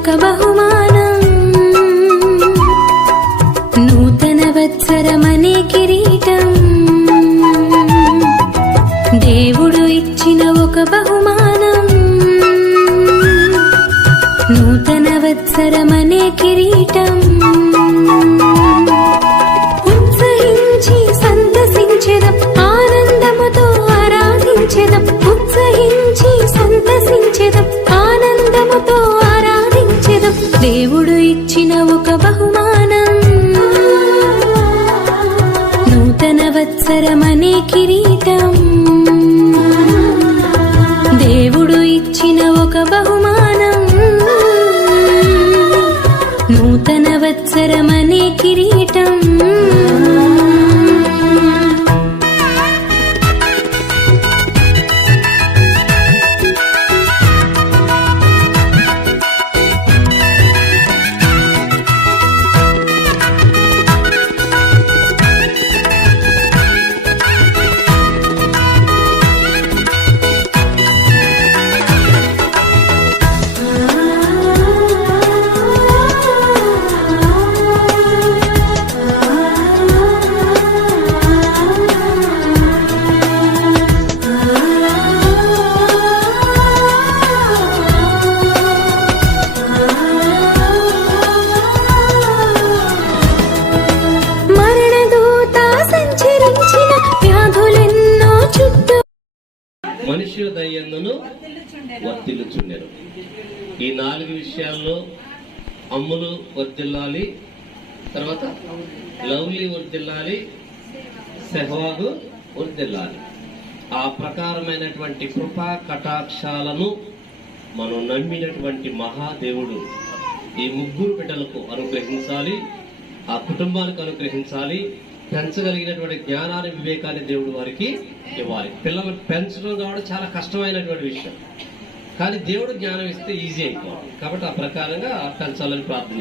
ఒక బహుమానం, నూతన వత్సరమనే కిరీటం. దేవుడు ఇచ్చిన ఒక బహుమానం, నూతన వత్సరమనే కిరీటం. ఉత్సహించి సంతసించెదం, ఆనందముతో ఆరాధించెదం. ఉత్సహించి సంతసించెదం, ఆనందముతో ఆరాధించెదం. దేవుడు ఇచ్చిన ఒక బహుమానం, నూతన వత్సరమనే కిరీటం. దేవుడు ఇచ్చిన ఒక బహుమానం, నూతన వత్సరమనే కిరీటం. మనుష్యుల దయ్యందును వర్తిల్లుచుండెను. ఈ 4 విషయాల్లో అమ్ములు వర్తిల్లాలి, తర్వాత లవ్లీ వర్తిల్లాలి, సెహ్వాగు వర్తిల్లాలి. ఆ ప్రకారమైనటువంటి కృపా కటాక్షాలను మనం నమ్మినటువంటి మహాదేవుడు ఈ 3 బిడ్డలకు అనుగ్రహించాలి, ఆ కుటుంబానికి అనుగ్రహించాలి. పెంచగలిగినటువంటి జ్ఞానాన్ని, వివేకాన్ని దేవుడు వారికి ఇవ్వాలి. పిల్లలను పెంచడం కూడా చాలా కష్టమైనటువంటి విషయం, కానీ దేవుడు జ్ఞానం ఇస్తే ఈజీ అయిపోవాలి. కాబట్టి ఆ ప్రకారంగా పెంచాలని ప్రార్థన.